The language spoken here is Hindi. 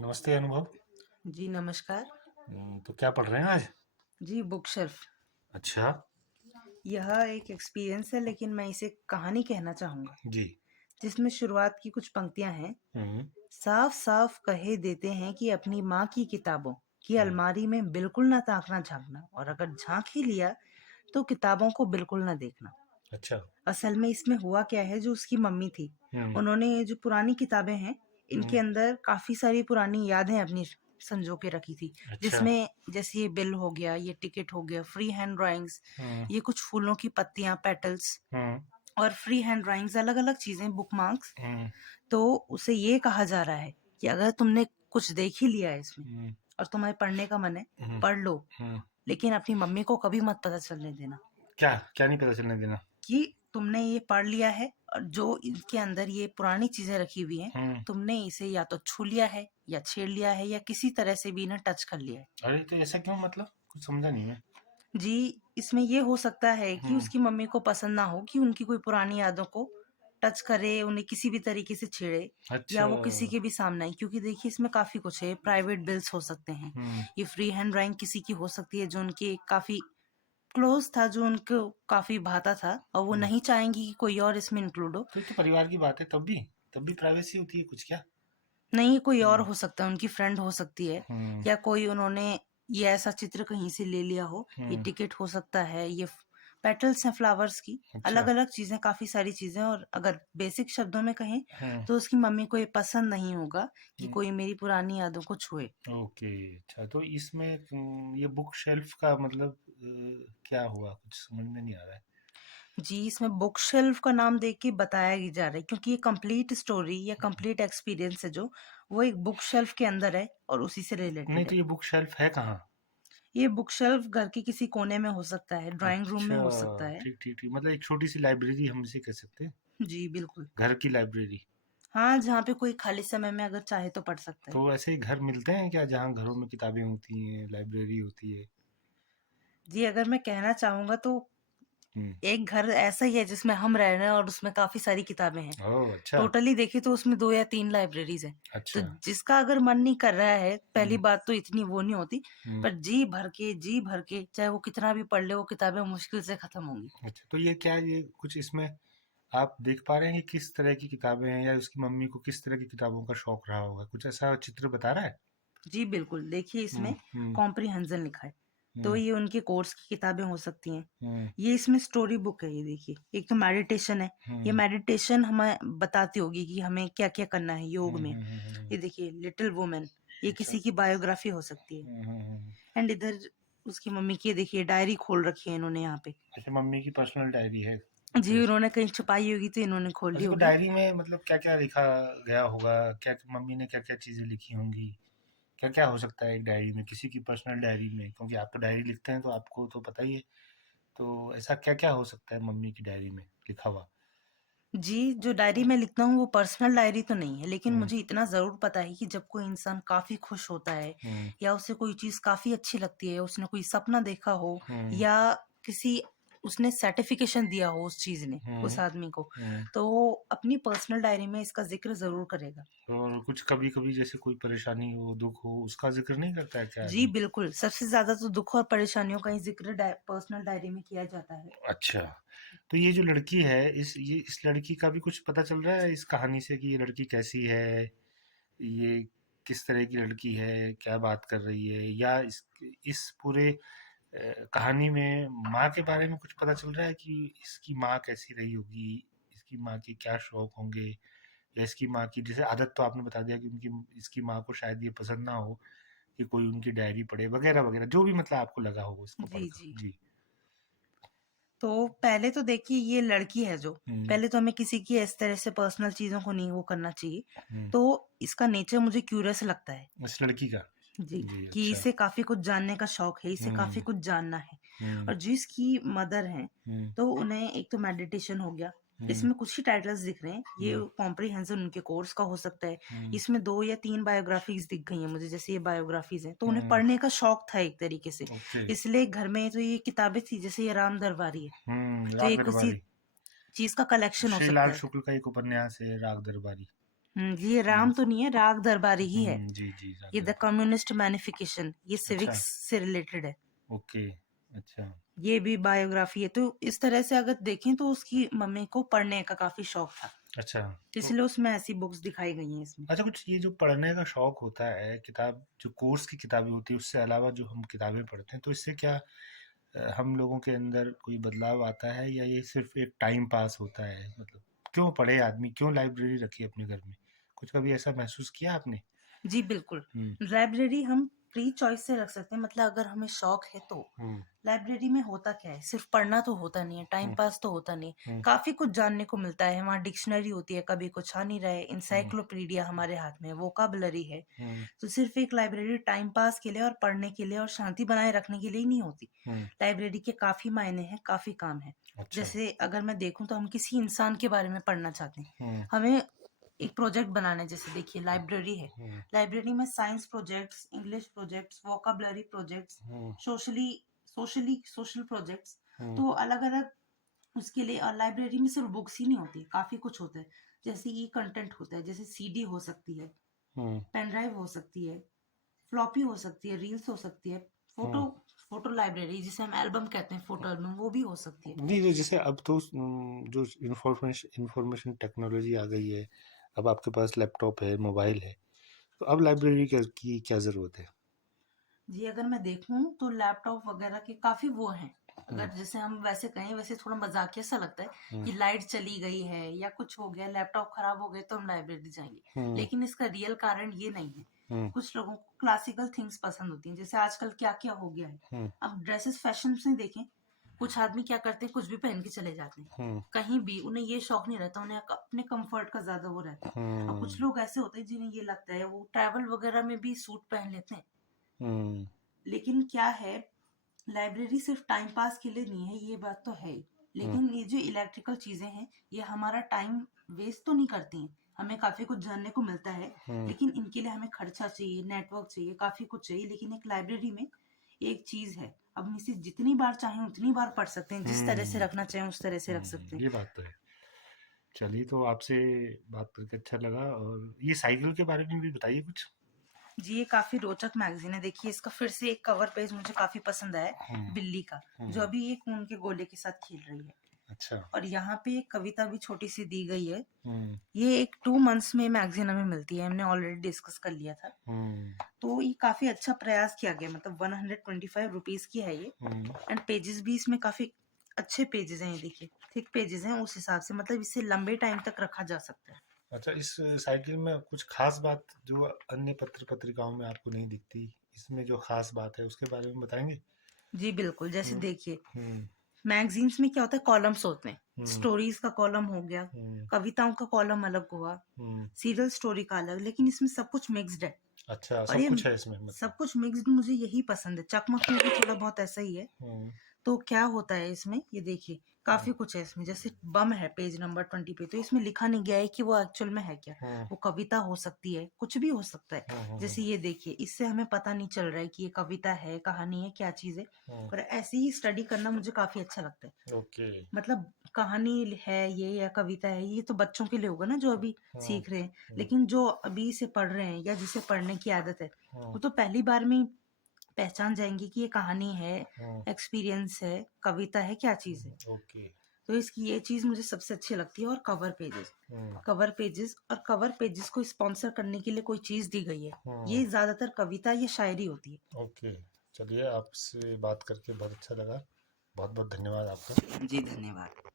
नमस्ते अनुभव। जी नमस्कार। तो क्या पढ़ रहे हैं आज? जी बुक शेल्फ। अच्छा। यह एक एक्सपीरियंस है लेकिन मैं इसे कहानी कहना चाहूँगा, जी। जिसमें शुरुआत की कुछ पंक्तियाँ हैं। हम्म। साफ साफ कहे देते हैं कि अपनी माँ की किताबों की हम्म। अलमारी में बिल्कुल ना ताकना झांकना, और अगर झांक ही लिया तो किताबों को बिल्कुल ना देखना। अच्छा। असल में इसमें हुआ क्या है, जो उसकी मम्मी थी, हम्म। उन्होंने ये जो पुरानी किताबें हैं, इनके हम्म। अंदर काफी सारी पुरानी यादें अपनी संजो के रखी थी। अच्छा। जिसमें जैसे ये बिल हो गया, ये टिकट हो गया, फ्री हैंड ड्राइंग्स, हम्म। ये कुछ फूलों की पत्तियां, पेटल्स, हम्म। और फ्री हैंड ड्राइंग्स, अलग अलग चीजें, बुक मार्क्स। हम्म। तो उसे ये कहा जा रहा है कि अगर तुमने कुछ देख ही लिया है इसमें हम्म। और तुम्हें पढ़ने का मन है, हम्म। पढ़ लो, हम्म। लेकिन अपनी मम्मी को कभी मत पता चलने देना क्या क्या नहीं पता चलने देना? कि तुमने ये पढ़ लिया है, और जो इनके अंदर ये पुरानी चीजें रखी हुई हैं, हम्म। तुमने इसे या तो छू लिया है, या छेड़ लिया है, या किसी तरह से भी इन्हें टच कर लिया है। अरे तो ऐसा क्यों, मतलब कुछ समझा नहीं मैं। जी, इसमें ये हो सकता है कि हम्म। उसकी मम्मी को पसंद ना हो कि उनकी कोई पुरानी यादों को टच करे, उन्हें किसी भी तरीके से छेड़े, या अच्छा। वो किसी के भी सामने आए, क्योंकि देखिए इसमें काफी कुछ है। प्राइवेट बिल्स हो सकते हैं, हम्म। ये फ्री हैंड ड्राइंग किसी की हो सकती है जो उनके काफी क्लोज था, जो उनको काफी भाता था, और वो हम्म। नहीं चाहेंगी कि कोई और इसमें इंक्लूड हो। तो ये तो परिवार की बात है, तब भी प्राइवेसी होती है कुछ क्या? नहीं, कोई और हम्म। हो सकता है, उनकी फ्रेंड हो सकती है, हम्म। या कोई उन्होंने ये ऐसा चित्र कहीं से ले लिया हो। ये हम्म। टिकट हो सकता है, ये पेटल्स हैं फ्लावर्स की, अच्छा। अलग अलग चीजें, काफी सारी चीजें। और अगर बेसिक शब्दों में कहें हम्म। तो उसकी मम्मी को ये पसंद नहीं होगा कि हम्म। कोई मेरी पुरानी यादों को छुए। ओके। अच्छा, तो इसमें ये बुक शेल्फ का मतलब क्या हुआ, कुछ समझ में नहीं आ रहा है। जी, इसमें बुक शेल्फ का नाम देख के बताया ही जा रहा है, क्योंकि ये कंप्लीट स्टोरी या कंप्लीट एक्सपीरियंस है जो, वो एक बुक शेल्फ के अंदर है और उसी से नहीं रिलेटेड तो है। ये बुक शेल्फ है कहाँ? ये बुक शेल्फ घर के किसी कोने में हो सकता है, ड्राइंग रूम में अच्छा। हो सकता है। ठीक ठीक ठीक, मतलब एक छोटी सी लाइब्रेरी हम इसे कह सकते हैं। जी बिल्कुल। घर की लाइब्रेरी। हाँ, जहाँ पे कोई खाली समय में अगर चाहे तो पढ़ सकता है। तो ऐसे ही घर मिलते हैं क्या जहाँ घरों में किताबें होती हैं, लाइब्रेरी होती है? जी, अगर मैं कहना चाहूँगा तो हम्म। एक घर ऐसा ही है जिसमें हम रह रहे हैं और उसमें काफ़ी सारी किताबें हैं। ओह अच्छा। टोटली देखें तो उसमें 2 या 3 लाइब्रेरीज़ हैं। तो अच्छा। जिसका अगर मन नहीं कर रहा है, पहली हम्म। बात तो इतनी वो नहीं होती, हम्म। पर जी भर के चाहे वो कितना भी पढ़ ले, वो किताबें मुश्किल से खत्म होंगी। अच्छा, तो ये क्या, ये कुछ इसमें आप देख पा रहे हैं कि किस तरह की किताबें हैं, या उसकी मम्मी को किस तरह की किताबों का शौक रहा होगा, कुछ ऐसा चित्र बता रहा है? जी बिल्कुल, देखिए हम्म। इसमें हम्म। कॉम्प्रिहेंज़न लिखा है, तो हम्म। ये उनके कोर्स की किताबें हो सकती हैं। हम्म। ये इसमें स्टोरी बुक है, ये देखिए। एक तो मेडिटेशन है, ये हम्म। मेडिटेशन हमें बताती होगी कि हमें क्या-क्या करना है योग हम्म। में। हम्म। ये देखिए लिटिल वुमेन, ये अच्छा। किसी की बायोग्राफी हो सकती है। हम्म। एंड इधर उसकी मम्मी की, ये देखिए डायरी खोल रखी है इन्होंने यहाँ पे। अच्छा, मम्मी की पर्सनल डायरी है एक जी, तरह से। उन्होंने कहीं छुपाई होगी तो इन्होंने खोल ली अच्छा, तो होगी। डायरी में मतलब क्या क्या लिखा गया होगा? क्या मम्मी ने क्या क्या चीजें लिखी होंगी? क्या क्या हो सकता है एक डायरी में, किसी की पर्सनल डायरी में? क्योंकि आप तो डायरी लिखते हैं तो आपको तो पता ही है। तो ऐसा क्या क्या हो सकता है मम्मी की डायरी में लिखा हुआ? जी, जो डायरी मैं लिखता हूँ वो पर्सनल डायरी तो नहीं है, लेकिन हम्म। मुझे इतना ज़रूर पता है कि जब कोई इंसान काफ़ी खुश होता है, हम्म। या उसे कोई चीज़ काफ़ी अच्छी लगती है, उसने कोई सपना देखा हो, हम्म। या किसी उसने सर्टिफ़िकेशन दिया हो उस चीज़ ने, उस हम्म। आदमी को, हम्म। तो वो अपनी पर्सनल डायरी में इसका ज़िक्र ज़रूर करेगा। और कुछ कभी कभी जैसे कोई परेशानी हो, दुख हो, उसका जिक्र नहीं करता है क्या जी आदमी? बिल्कुल, सबसे ज़्यादा तो दुःख और परेशानियों का ही ज़िक्र पर्सनल डायरी में किया जाता है। अच्छा। तो ये जो लड़की है, इस लड़की का भी कुछ पता चल रहा है इस कहानी से कि ये लड़की कैसी है, ये किस तरह की लड़की है, क्या बात कर रही है, या इस पूरे कहानी में माँ के बारे में कुछ पता चल रहा है कि इसकी माँ कैसी रही होगी, इसकी माँ के क्या शौक होंगे, या इसकी माँ की जैसे आदत तो आपने बता दिया कि उनकी इसकी माँ को शायद ये पसंद ना हो कि कोई उनकी डायरी पढ़े, वगैरह वगैरह, जो भी मतलब आपको लगा होगा इसको जी, पढ़कर। जी। जी। तो पहले तो देखिए, ये लड़की है जो, हम्म। पहले तो हमें किसी की इस तरह से पर्सनल चीज़ों को नहीं वो करना चाहिए। हम्म। तो इसका नेचर मुझे क्यूरियस लगता है। इस लड़की का। जी, जी। कि अच्छा। इसे काफ़ी कुछ जानने का शौक है, इसे काफ़ी हम्म। कुछ जानना है। हम्म। और जो इसकी मदर हैं, हम्म। तो उन्हें एक तो मेडिटेशन हो गया, हम्म। इसमें कुछ ही टाइटल्स दिख रहे हैं, ये हम्म। कॉम्प्रिहेंशन उनके कोर्स का हो सकता है। हम्म। इसमें 2 या 3 बायोग्राफीज़ दिख गई हैं मुझे, जैसे ये बायोग्राफीज़ हैं, तो उन्हें हम्म। पढ़ने का शौक था एक तरीके से। ओके। इसलिए घर में जो ये किताबें थी, जैसे ये राम दरबारी है, तो राग एक उसी दरबारी। चीज़ का कलेक्शन हो श्री सकता लाल है। शुक्ल का एक उपन्यास है राग दरबारी। ये हुँ, राम तो नहीं है, राग दरबारी ही है। जी, जी, ये द राधे। कम्युनिस्ट मैनिफिकेशन, ये अच्छा, सिविक्स से रिलेटेड है। ओके, अच्छा, ये भी बायोग्राफी है। तो इस तरह से अगर देखें तो उसकी मम्मी को पढ़ने का काफ़ी शौक था, अच्छा। तो इसलिए उसमें ऐसी बुक्स दिखाई गई हैं इसमें। अच्छा, कुछ ये जो पढ़ने का शौक होता है, किताब जो कोर्स की किताबें होती है, उससे अलावा जो हम किताबें पढ़ते हैं, तो इससे क्या हम लोगों के अंदर कोई बदलाव आता है, या ये सिर्फ एक टाइम पास होता है? मतलब क्यों पढ़े आदमी, क्यों लाइब्रेरी रखी अपने घर में? कुछ कभी ऐसा महसूस किया आपने? जी, बिल्कुल। हुँ, लाइब्रेरी हम फ्री चॉइस से रख सकते हैं, मतलब अगर हमें शौक है तो। हुँ, लाइब्रेरी में होता क्या है, सिर्फ पढ़ना तो होता नहीं है, टाइम हुँ, पास तो होता नहीं है, हुँ, काफ़ी कुछ जानने को मिलता है। वहाँ डिक्शनरी होती है, कभी कुछ आ नहीं रहा है, हुँ, एनसाइक्लोपीडिया हमारे हाथ में है, वोकाबुलरी है। हुँ, तो सिर्फ एक लाइब्रेरी टाइम पास के लिए और पढ़ने के लिए और शांति बनाए रखने के लिए ही नहीं होती। हुँ, लाइब्रेरी के काफ़ी मायने हैं, काफ़ी काम है। अच्छा, जैसे अगर मैं देखूँ तो हम किसी इंसान के बारे में पढ़ना चाहते हैं, हुँ, हमें एक प्रोजेक्ट बनाना है। जैसे देखिए लाइब्रेरी है, हुँ, लाइब्रेरी में science projects, English projects, vocabulary projects, हुँ, सोशली सोशल प्रोजेक्ट्स, हुँ, तो अलग अलग उसके लिए। और लाइब्रेरी में सिर्फ बुक्स ही नहीं होती, काफ़ी कुछ होता है। जैसे ई कंटेंट होता है, जैसे सीडी हो सकती है, हुँ, पेन ड्राइव हो सकती है, फ्लॉपी हो सकती है, रील्स हो सकती है, फोटो हुँ। फोटो लाइब्रेरी जिसे हम एल्बम कहते हैं, फोटो एल्बम, वो भी हो सकती है। नहीं, तो जैसे अब तो जो इंफॉर्मेशन टेक्नोलॉजी आ गई है, अब आपके पास लैपटॉप है, मोबाइल है, तो अब लाइब्रेरी की क्या ज़रूरत है? जी, अगर मैं देखूँ तो लैपटॉप वगैरह के काफ़ी वो हैं। हुँ, अगर जैसे हम वैसे कहें, वैसे थोड़ा मज़ाकिया सा लगता है हुँ, कि लाइट चली गई है या कुछ हो गया, लैपटॉप खराब हो गए तो हम लाइब्रेरी जाएँगे। हुँ, लेकिन इसका रियल कारण ये नहीं है। हुँ, कुछ लोगों को क्लासिकल थिंग्स पसंद होती हैं, जैसे आजकल क्या-क्या हो गया है। हुँ, अब ड्रेसेस फैशन में देखें, कुछ आदमी क्या करते हैं, कुछ भी पहन के चले जाते हैं। हुँ, कहीं भी उन्हें ये शौक नहीं रहता, उन्हें अपने कम्फर्ट का ज़्यादा वो रहता है। और कुछ हुँ, लोग ऐसे होते हैं जिन्हें ये लगता है, वो ट्रैवल वगैरह में भी सूट पहन लेते हैं। हुँ, लेकिन क्या है, लाइब्रेरी सिर्फ टाइम पास के लिए नहीं है, ये बात तो है ही। हुँ, लेकिन ये जो इलेक्ट्रिकल चीजें हैं, ये हमारा टाइम वेस्ट तो नहीं करती हैं, हमें काफी कुछ जानने को मिलता है। हुँ, लेकिन इनके लिए हमें खर्चा चाहिए, नेटवर्क चाहिए, काफी कुछ चाहिए। लेकिन एक लाइब्रेरी में एक चीज है, अब हम इसे जितनी बार चाहें उतनी बार पढ़ सकते हैं, जिस तरह से हुँ, रखना चाहें उस तरह से रख सकते हैं। ये बात तो है। चलिए, तो आपसे बात करके अच्छा लगा, और ये साइकिल के बारे में भी बताइए कुछ। जी, ये काफी रोचक मैगजीन है। देखिए इसका फिर से एक कवर पेज मुझे काफी पसंद आया है, हुँ, बिल्ली का, जो हुँ, अभी एक खून के गोले के साथ खेल रही है। अच्छा, और यहाँ पे एक कविता भी छोटी सी दी गई है। हुँ, ये एक 2 मंथ्स में मैगज़ीन हमें मिलती है, हमने ऑलरेडी डिस्कस कर लिया था। हुँ, तो ये काफ़ी अच्छा प्रयास किया गया, मतलब 125 रुपीज़ की है ये। हुँ, एंड पेजेज़ भी इसमें काफ़ी अच्छे पेजेज़ हैं, ये देखिए, थिक पेजेज़ हैं उस हिसाब से, मतलब इसे लंबे टाइम तक रखा जा सकता है। अच्छा, इस साइकिल में कुछ खास बात जो अन्य पत्रिकाओं में आपको नहीं दिखती, इसमें जो खास बात है उसके बारे में बताएंगे? जी, बिल्कुल, जैसे हुँ, देखिए, हुँ, मैगज़ीन्स में क्या होता है, कॉलम्स होते हैं। हुँ, स्टोरीज़ का कॉलम हो गया, हुँ, कविताओं का कॉलम अलग हुआ, हुँ, सीरियल स्टोरी का अलग, लेकिन इसमें सब कुछ मिक्स्ड है। अच्छा, और सब ये कुछ है इसमें मतलब। सब कुछ मिक्स्ड मुझे यही पसंद है। चकमक में भी थोड़ा बहुत ऐसा ही है। हुँ, तो क्या होता है इसमें, ये देखिए, हुँ, काफ़ी कुछ है इसमें। जैसे बम है पेज नंबर 20 पे, तो इसमें लिखा नहीं गया है कि वो एक्चुअल में है क्या। हुँ, वो कविता हो सकती है, कुछ भी हो सकता है। हुँ, हुँ, जैसे ये देखिए, इससे हमें पता नहीं चल रहा है कि ये कविता है, कहानी है, क्या चीज़ है। हुँ, पर ऐसे ही स्टडी करना मुझे काफ़ी अच्छा लगता है। ओके, मतलब कहानी है ये या कविता है, ये तो बच्चों के लिए होगा ना, जो अभी हुँ, सीख रहे हैं। हुँ, लेकिन जो अभी इसे पढ़ रहे हैं या जिसे पढ़ने की आदत है, हुँ, वो तो पहली बार में ही पहचान जाएंगे कि ये कहानी है, हुँ, एक्सपीरियंस है, कविता है, क्या चीज़ है। ओके, तो इसकी ये चीज़ मुझे सबसे अच्छी लगती है। और हुँ, कवर पेजेस को स्पॉन्सर करने के लिए कोई चीज़ दी गई है। हुँ, ये ज़्यादातर कविता या शायरी होती है। ओके। चलिए, आपसे बात करके बहुत अच्छा लगा। बहुत-बहुत धन्यवाद आपका। जी, धन्यवाद।